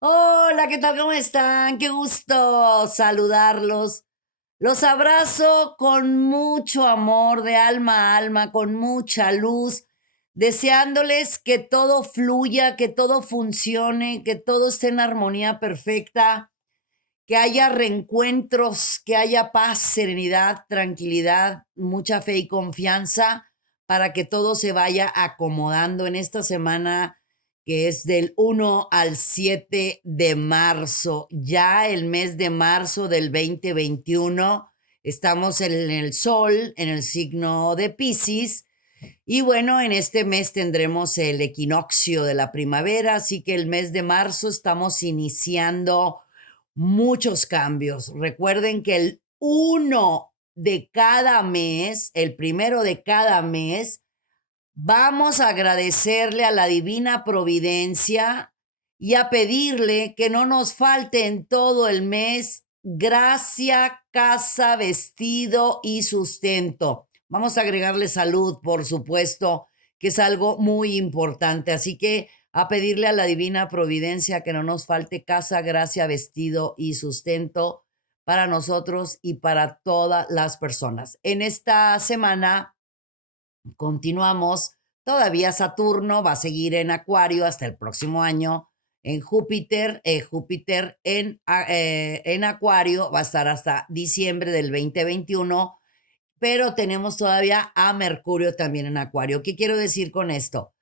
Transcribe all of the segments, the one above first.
Hola, ¿qué tal? ¿Cómo están? Qué gusto saludarlos. Los abrazo con mucho amor, de alma a alma, con mucha luz, deseándoles que todo fluya, que todo funcione, que todo esté en armonía perfecta, que haya reencuentros, que haya paz, serenidad, tranquilidad, mucha fe y confianza para que todo se vaya acomodando en esta semana que es del 1 al 7 de marzo. Ya el mes de marzo del 2021, estamos en el sol, en el signo de Piscis, y bueno, en este mes tendremos el equinoccio de la primavera, así que el mes de marzo estamos iniciando muchos cambios. Recuerden que el uno de cada mes, el primero de cada mes, vamos a agradecerle a la divina providencia y a pedirle que no nos falte en todo el mes gracia, casa, vestido y sustento. Vamos a agregarle salud, por supuesto, que es algo muy importante. Así que a pedirle a la divina providencia que no nos falte casa, gracia, vestido y sustento para nosotros y para todas las personas. En esta semana continuamos. Todavía Saturno va a seguir en Acuario hasta el próximo año. En Júpiter, Júpiter en Acuario va a estar hasta diciembre del 2021, pero tenemos todavía a Mercurio también en Acuario. ¿Qué quiero decir con esto?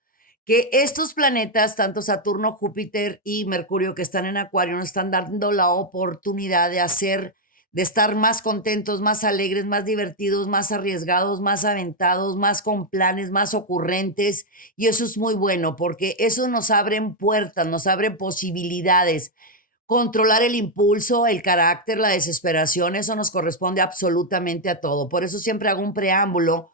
Que estos planetas, tanto Saturno, Júpiter y Mercurio que están en Acuario, nos están dando la oportunidad de estar más contentos, más alegres, más divertidos, más arriesgados, más aventados, más con planes, más ocurrentes. Y eso es muy bueno porque eso nos abre puertas, nos abre posibilidades. Controlar el impulso, el carácter, la desesperación, eso nos corresponde absolutamente a todo. Por eso siempre hago un preámbulo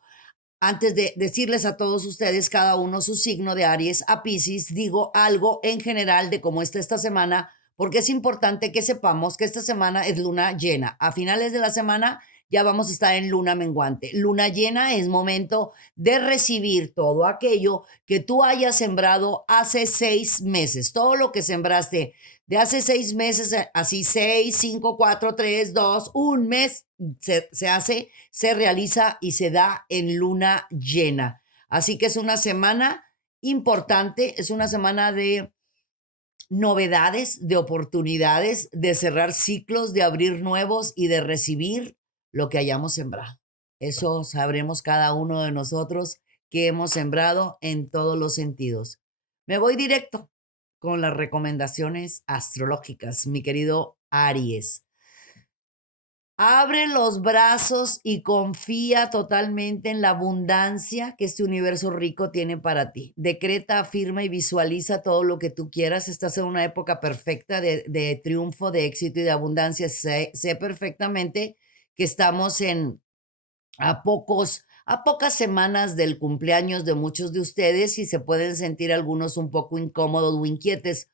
antes de decirles a todos ustedes, cada uno su signo de Aries a Piscis, digo algo en general de cómo está esta semana, porque es importante que sepamos que esta semana es luna llena. A finales de la semana ya vamos a estar en luna menguante. Luna llena es momento de recibir todo aquello que tú hayas sembrado hace 6 meses, todo lo que sembraste de hace 6 meses, así 6, 5, 4, 3, 2, un mes, se hace, se realiza y se da en luna llena. Así que es una semana importante, es una semana de novedades, de oportunidades, de cerrar ciclos, de abrir nuevos y de recibir lo que hayamos sembrado. Eso sabremos cada uno de nosotros que hemos sembrado en todos los sentidos. Me voy directo con las recomendaciones astrológicas, mi querido Aries. Abre los brazos y confía totalmente en la abundancia que este universo rico tiene para ti. Decreta, afirma y visualiza todo lo que tú quieras. Estás en una época perfecta de triunfo, de éxito y de abundancia. Sé perfectamente que estamos a pocas semanas del cumpleaños de muchos de ustedes y se pueden sentir algunos un poco incómodos o inquietos.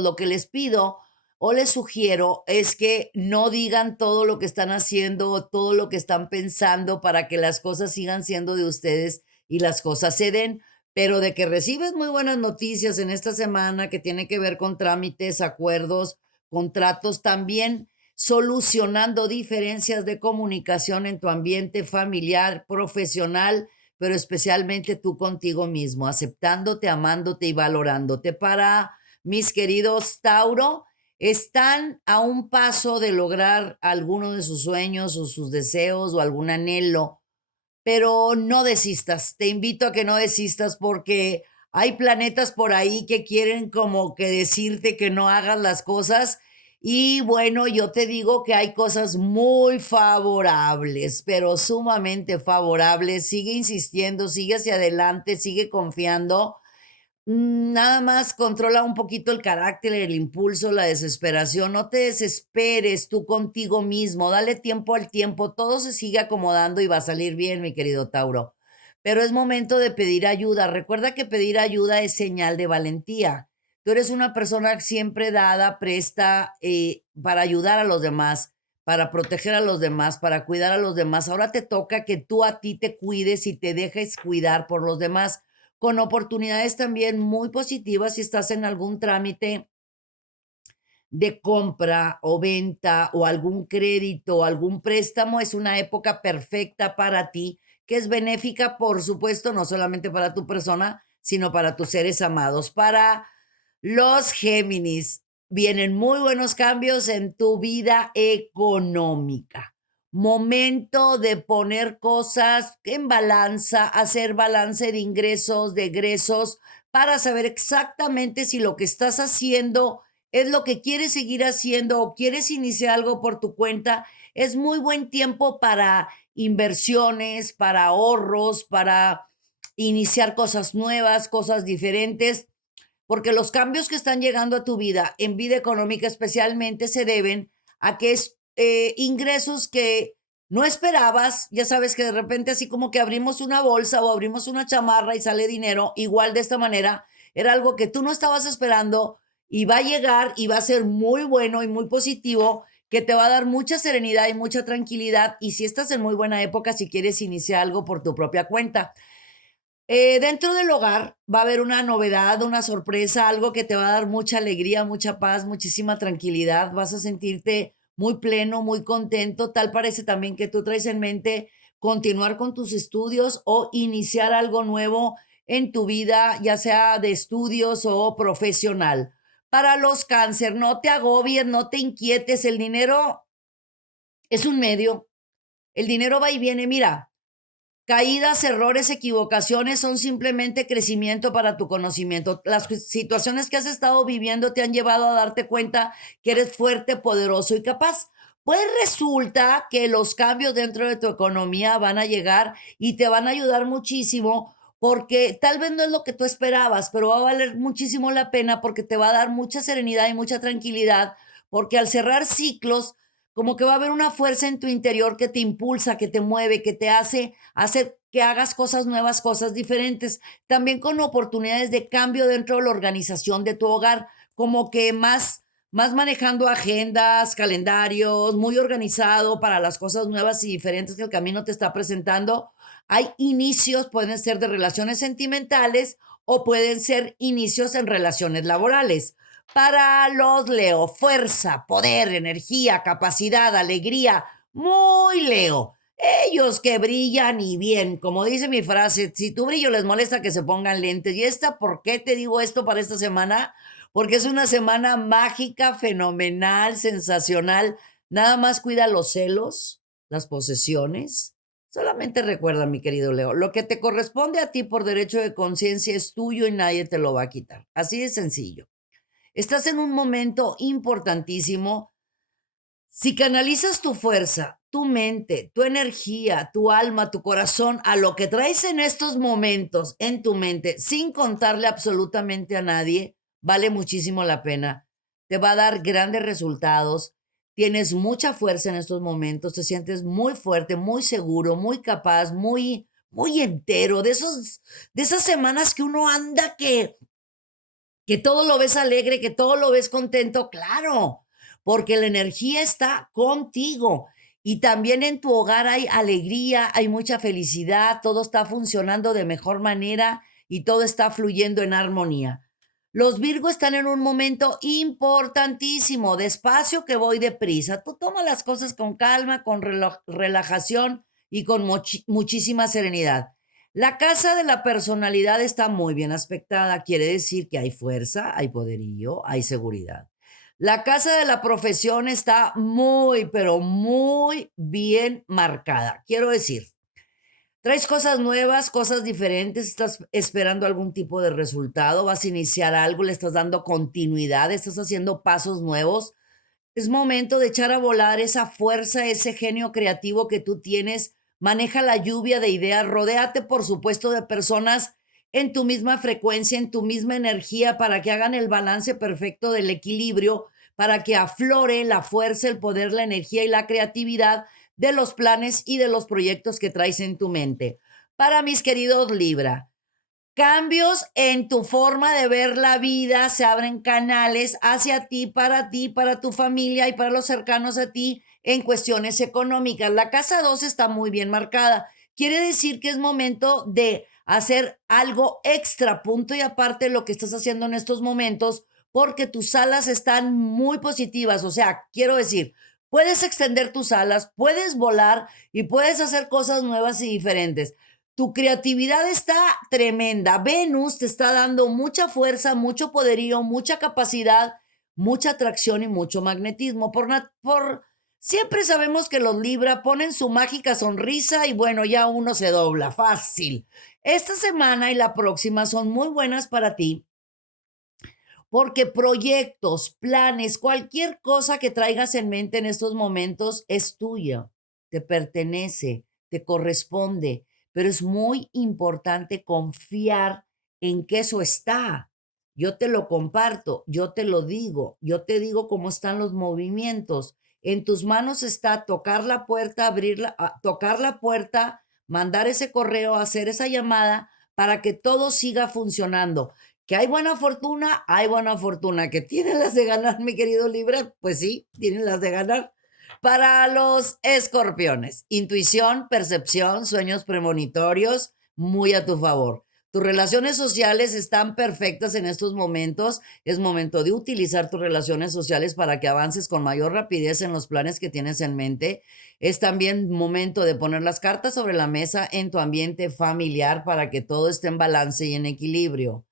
Lo que les pido o les sugiero es que no digan todo lo que están haciendo o todo lo que están pensando para que las cosas sigan siendo de ustedes y las cosas se den, pero de que recibes muy buenas noticias en esta semana que tiene que ver con trámites, acuerdos, contratos, también solucionando diferencias de comunicación en tu ambiente familiar, profesional, pero especialmente tú contigo mismo, aceptándote, amándote y valorándote. Para mis queridos Tauro, están a un paso de lograr alguno de sus sueños o sus deseos o algún anhelo, pero no desistas. Te invito a que no desistas porque hay planetas por ahí que quieren como que decirte que no hagas las cosas. Y bueno, yo te digo que hay cosas muy favorables, pero sumamente favorables. Sigue insistiendo, sigue hacia adelante, sigue confiando. Nada más controla un poquito el carácter, el impulso, la desesperación. No te desesperes tú contigo mismo. Dale tiempo al tiempo. Todo se sigue acomodando y va a salir bien, mi querido Tauro. Pero es momento de pedir ayuda. Recuerda que pedir ayuda es señal de valentía. Tú eres una persona siempre dada, presta para ayudar a los demás, para proteger a los demás, para cuidar a los demás. Ahora te toca que tú a ti te cuides y te dejes cuidar por los demás con oportunidades también muy positivas si estás en algún trámite de compra o venta o algún crédito o algún préstamo, es una época perfecta para ti, que es benéfica, por supuesto, no solamente para tu persona, sino para tus seres amados. Para los Géminis, vienen muy buenos cambios en tu vida económica. Momento de poner cosas en balanza, hacer balance de ingresos, de egresos, para saber exactamente si lo que estás haciendo es lo que quieres seguir haciendo o quieres iniciar algo por tu cuenta. Es muy buen tiempo para inversiones, para ahorros, para iniciar cosas nuevas, cosas diferentes, porque los cambios que están llegando a tu vida, en vida económica especialmente, se deben a que es ingresos que no esperabas. Ya sabes que de repente así como que abrimos una bolsa o abrimos una chamarra y sale dinero, igual de esta manera, era algo que tú no estabas esperando y va a llegar y va a ser muy bueno y muy positivo, que te va a dar mucha serenidad y mucha tranquilidad. Y si estás en muy buena época, si quieres iniciar algo por tu propia cuenta. Dentro del hogar va a haber una novedad, una sorpresa, algo que te va a dar mucha alegría, mucha paz, muchísima tranquilidad. Vas a sentirte muy pleno, muy contento. Tal parece también que tú traes en mente continuar con tus estudios o iniciar algo nuevo en tu vida, ya sea de estudios o profesional. Para los cáncer, no te agobies, no te inquietes. El dinero es un medio. El dinero va y viene. Mira, caídas, errores, equivocaciones son simplemente crecimiento para tu conocimiento. Las situaciones que has estado viviendo te han llevado a darte cuenta que eres fuerte, poderoso y capaz. Pues resulta que los cambios dentro de tu economía van a llegar y te van a ayudar muchísimo, porque tal vez no es lo que tú esperabas, pero va a valer muchísimo la pena porque te va a dar mucha serenidad y mucha tranquilidad, porque al cerrar ciclos, como que va a haber una fuerza en tu interior que te impulsa, que te mueve, que te hace que hagas cosas nuevas, cosas diferentes. También con oportunidades de cambio dentro de la organización de tu hogar, como que más manejando agendas, calendarios, muy organizado para las cosas nuevas y diferentes que el camino te está presentando. Hay inicios, pueden ser de relaciones sentimentales o pueden ser inicios en relaciones laborales. Para los Leo, fuerza, poder, energía, capacidad, alegría, muy Leo. Ellos que brillan y bien, como dice mi frase, si tu brillo les molesta que se pongan lentes. ¿Y esta por qué te digo esto para esta semana? Porque es una semana mágica, fenomenal, sensacional. Nada más cuida los celos, las posesiones. Solamente recuerda, mi querido Leo, lo que te corresponde a ti por derecho de conciencia es tuyo y nadie te lo va a quitar. Así de sencillo. Estás en un momento importantísimo. Si canalizas tu fuerza, tu mente, tu energía, tu alma, tu corazón a lo que traes en estos momentos en tu mente, sin contarle absolutamente a nadie, vale muchísimo la pena. Te va a dar grandes resultados. Tienes mucha fuerza en estos momentos, te sientes muy fuerte, muy seguro, muy capaz, muy entero, de esas semanas que uno anda que todo lo ves alegre, que todo lo ves contento, claro, porque la energía está contigo. Y también en tu hogar hay alegría, hay mucha felicidad, todo está funcionando de mejor manera y todo está fluyendo en armonía. Los Virgo están en un momento importantísimo, despacio que voy deprisa. Tú toma las cosas con calma, con relajación y con muchísima serenidad. La casa de la personalidad está muy bien aspectada, quiere decir que hay fuerza, hay poderío, hay seguridad. La casa de la profesión está muy, pero muy bien marcada. Quiero decir, traes cosas nuevas, cosas diferentes, estás esperando algún tipo de resultado, vas a iniciar algo, le estás dando continuidad, estás haciendo pasos nuevos. Es momento de echar a volar esa fuerza, ese genio creativo que tú tienes. Maneja la lluvia de ideas. Rodéate, por supuesto, de personas en tu misma frecuencia, en tu misma energía, para que hagan el balance perfecto del equilibrio, para que aflore la fuerza, el poder, la energía y la creatividad de los planes y de los proyectos que traes en tu mente. Para mis queridos Libra, cambios en tu forma de ver la vida, se abren canales hacia ti, para tu familia y para los cercanos a ti en cuestiones económicas. La casa 2 está muy bien marcada. Quiere decir que es momento de hacer algo extra, punto y aparte de lo que estás haciendo en estos momentos, porque tus alas están muy positivas. O sea, quiero decir, puedes extender tus alas, puedes volar y puedes hacer cosas nuevas y diferentes. Tu creatividad está tremenda. Venus te está dando mucha fuerza, mucho poderío, mucha capacidad, mucha atracción y mucho magnetismo. Siempre sabemos que los Libra ponen su mágica sonrisa y bueno, ya uno se dobla fácil. Esta semana y la próxima son muy buenas para ti porque proyectos, planes, cualquier cosa que traigas en mente en estos momentos es tuya, te pertenece, te corresponde, pero es muy importante confiar en que eso está. Yo te lo comparto, yo te lo digo, yo te digo cómo están los movimientos. En tus manos está tocar la puerta, abrirla, tocar la puerta, mandar ese correo, hacer esa llamada para que todo siga funcionando. Que hay buena fortuna, hay buena fortuna. Que tienen las de ganar, mi querido Libra, pues sí, tienen las de ganar. Para los escorpiones, intuición, percepción, sueños premonitorios, muy a tu favor. Tus relaciones sociales están perfectas en estos momentos. Es momento de utilizar tus relaciones sociales para que avances con mayor rapidez en los planes que tienes en mente. Es también momento de poner las cartas sobre la mesa en tu ambiente familiar para que todo esté en balance y en equilibrio.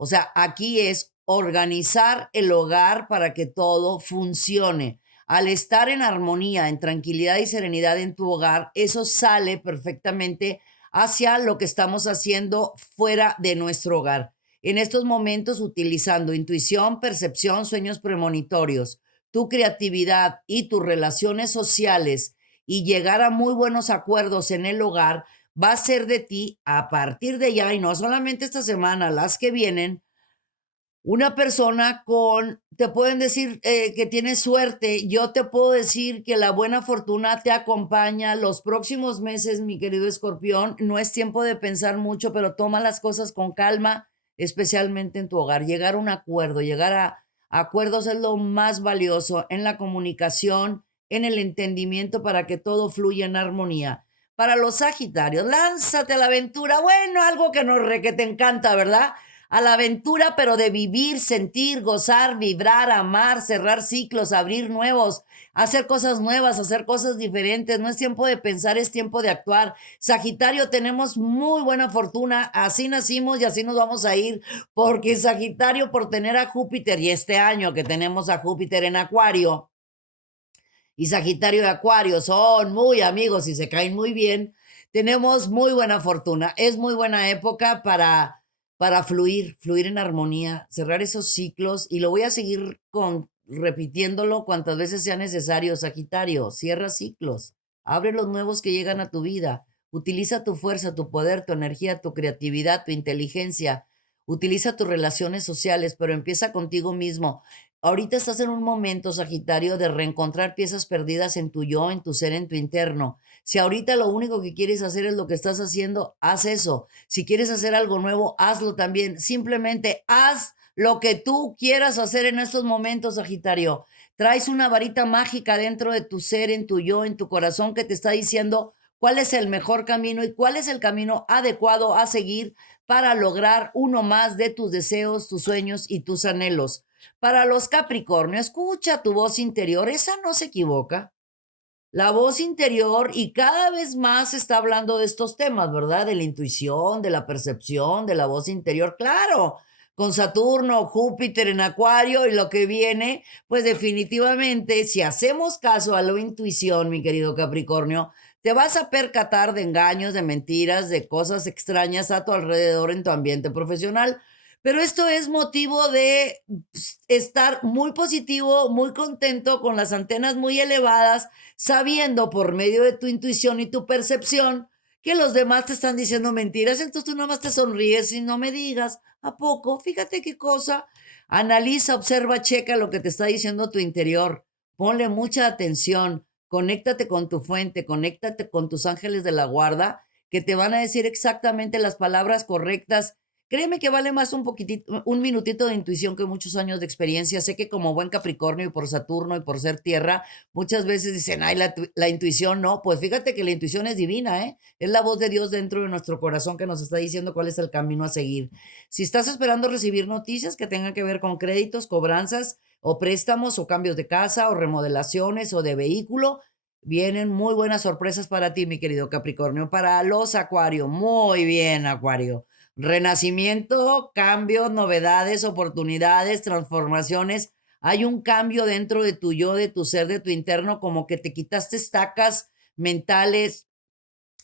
O sea, aquí es organizar el hogar para que todo funcione. Al estar en armonía, en tranquilidad y serenidad en tu hogar, eso sale perfectamente hacia lo que estamos haciendo fuera de nuestro hogar. En estos momentos, utilizando intuición, percepción, sueños premonitorios, tu creatividad y tus relaciones sociales y llegar a muy buenos acuerdos en el hogar, va a ser de ti a partir de ya, y no solamente esta semana, las que vienen, una persona te pueden decir que tienes suerte, yo te puedo decir que la buena fortuna te acompaña los próximos meses, mi querido escorpión. No es tiempo de pensar mucho, pero toma las cosas con calma, especialmente en tu hogar. Llegar a un acuerdo, llegar a acuerdos es lo más valioso en la comunicación, en el entendimiento para que todo fluya en armonía. Para los Sagitarios, lánzate a la aventura. Bueno, algo que te encanta, ¿verdad? A la aventura, pero de vivir, sentir, gozar, vibrar, amar, cerrar ciclos, abrir nuevos, hacer cosas nuevas, hacer cosas diferentes. No es tiempo de pensar, es tiempo de actuar. Sagitario, tenemos muy buena fortuna, así nacimos y así nos vamos a ir, porque Sagitario, por tener a Júpiter, y este año que tenemos a Júpiter en Acuario, y Sagitario y Acuario son muy amigos y se caen muy bien, tenemos muy buena fortuna. Es muy buena época para fluir en armonía, cerrar esos ciclos y lo voy a seguir repitiéndolo cuantas veces sea necesario. Sagitario, cierra ciclos, abre los nuevos que llegan a tu vida, utiliza tu fuerza, tu poder, tu energía, tu creatividad, tu inteligencia, utiliza tus relaciones sociales, pero empieza contigo mismo. Ahorita estás en un momento, Sagitario, de reencontrar piezas perdidas en tu yo, en tu ser, en tu interno. Si ahorita lo único que quieres hacer es lo que estás haciendo, haz eso. Si quieres hacer algo nuevo, hazlo también. Simplemente haz lo que tú quieras hacer en estos momentos, Sagitario. Traes una varita mágica dentro de tu ser, en tu yo, en tu corazón, que te está diciendo cuál es el mejor camino y cuál es el camino adecuado a seguir para lograr uno más de tus deseos, tus sueños y tus anhelos. Para los Capricornio, escucha tu voz interior, esa no se equivoca. La voz interior, y cada vez más se está hablando de estos temas, ¿verdad? De la intuición, de la percepción, de la voz interior, claro, con Saturno, Júpiter en Acuario y lo que viene, pues definitivamente, si hacemos caso a la intuición, mi querido Capricornio, te vas a percatar de engaños, de mentiras, de cosas extrañas a tu alrededor en tu ambiente profesional. Pero esto es motivo de estar muy positivo, muy contento, con las antenas muy elevadas, sabiendo por medio de tu intuición y tu percepción que los demás te están diciendo mentiras, entonces tú nada más te sonríes y no me digas, ¿a poco? Fíjate qué cosa. Analiza, observa, checa lo que te está diciendo tu interior. Ponle mucha atención, conéctate con tu fuente, conéctate con tus ángeles de la guarda, que te van a decir exactamente las palabras correctas Créeme que vale más un poquitito, un minutito de intuición que muchos años de experiencia. Sé que como buen Capricornio y por Saturno y por ser tierra, muchas veces dicen, ay, la intuición no. Pues fíjate que la intuición es divina, ¿eh? Es la voz de Dios dentro de nuestro corazón que nos está diciendo cuál es el camino a seguir. Si estás esperando recibir noticias que tengan que ver con créditos, cobranzas o préstamos o cambios de casa o remodelaciones o de vehículo, vienen muy buenas sorpresas para ti, mi querido Capricornio. Para los Acuario, muy bien, Acuario. Renacimiento, cambios, novedades, oportunidades, transformaciones. Hay un cambio dentro de tu yo, de tu ser, de tu interno, como que te quitaste estacas mentales,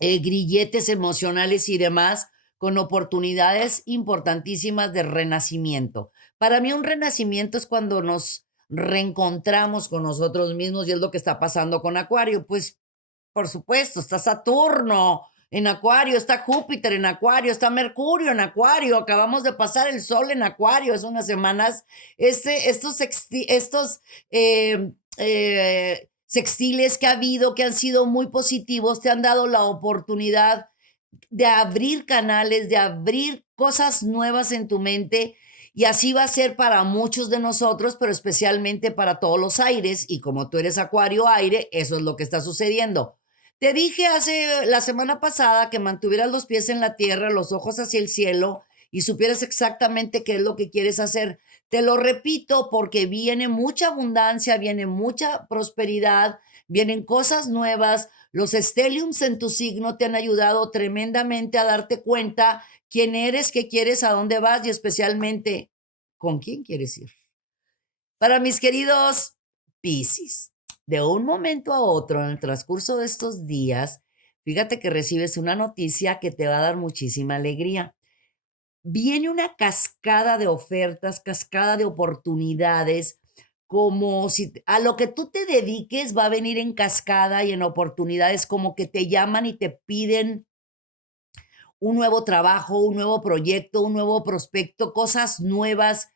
grilletes emocionales y demás, con oportunidades importantísimas de renacimiento. Para mí un renacimiento es cuando nos reencontramos con nosotros mismos y es lo que está pasando con Acuario. Pues por supuesto, está Saturno en Acuario, está Júpiter en Acuario, está Mercurio en Acuario, acabamos de pasar el Sol en Acuario hace unas semanas. Estos sextiles que ha habido, que han sido muy positivos, te han dado la oportunidad de abrir canales, de abrir cosas nuevas en tu mente. Y así va a ser para muchos de nosotros, pero especialmente para todos los aires. Y como tú eres Acuario aire, eso es lo que está sucediendo. Te dije hace la semana pasada que mantuvieras los pies en la tierra, los ojos hacia el cielo y supieras exactamente qué es lo que quieres hacer. Te lo repito porque viene mucha abundancia, viene mucha prosperidad, vienen cosas nuevas. Los stelliums en tu signo te han ayudado tremendamente a darte cuenta quién eres, qué quieres, a dónde vas y especialmente con quién quieres ir. Para mis queridos Piscis, de un momento a otro, en el transcurso de estos días, fíjate que recibes una noticia que te va a dar muchísima alegría. Viene una cascada de ofertas, cascada de oportunidades, como si a lo que tú te dediques va a venir en cascada y en oportunidades, como que te llaman y te piden un nuevo trabajo, un nuevo proyecto, un nuevo prospecto, cosas nuevas,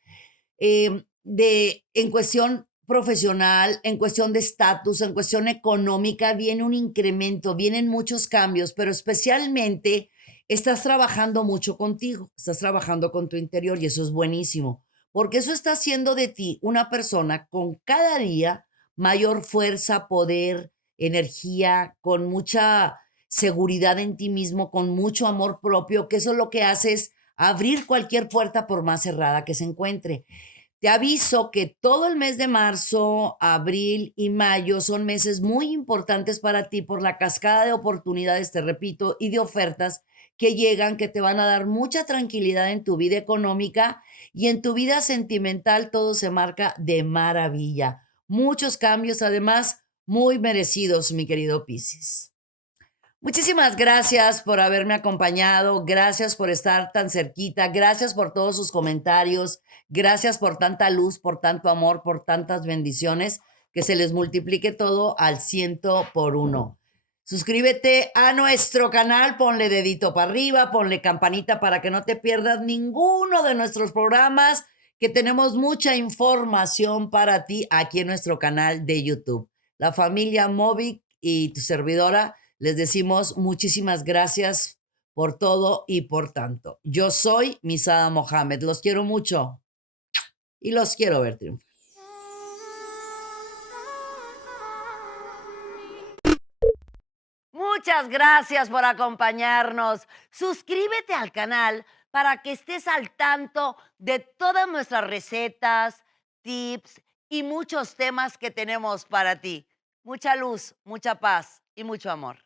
en cuestión profesional, en cuestión de estatus, en cuestión económica, viene un incremento, vienen muchos cambios, pero especialmente estás trabajando mucho contigo, estás trabajando con tu interior y eso es buenísimo, porque eso está haciendo de ti una persona con cada día mayor fuerza, poder, energía, con mucha seguridad en ti mismo, con mucho amor propio, que eso lo que hace es abrir cualquier puerta por más cerrada que se encuentre. Te aviso que todo el mes de marzo, abril y mayo son meses muy importantes para ti por la cascada de oportunidades, te repito, y de ofertas que llegan, que te van a dar mucha tranquilidad en tu vida económica y en tu vida sentimental. Todo se marca de maravilla. Muchos cambios, además, muy merecidos, mi querido Piscis. Muchísimas gracias por haberme acompañado, gracias por estar tan cerquita, gracias por todos sus comentarios, gracias por tanta luz, por tanto amor, por tantas bendiciones, que se les multiplique todo al ciento por uno. Suscríbete a nuestro canal, ponle dedito para arriba, ponle campanita para que no te pierdas ninguno de nuestros programas, que tenemos mucha información para ti aquí en nuestro canal de YouTube. La familia Movic y tu servidora les decimos muchísimas gracias por todo y por tanto. Yo soy Misada Mohamed. Los quiero mucho y los quiero ver triunfar. Muchas gracias por acompañarnos. Suscríbete al canal para que estés al tanto de todas nuestras recetas, tips y muchos temas que tenemos para ti. Mucha luz, mucha paz y mucho amor.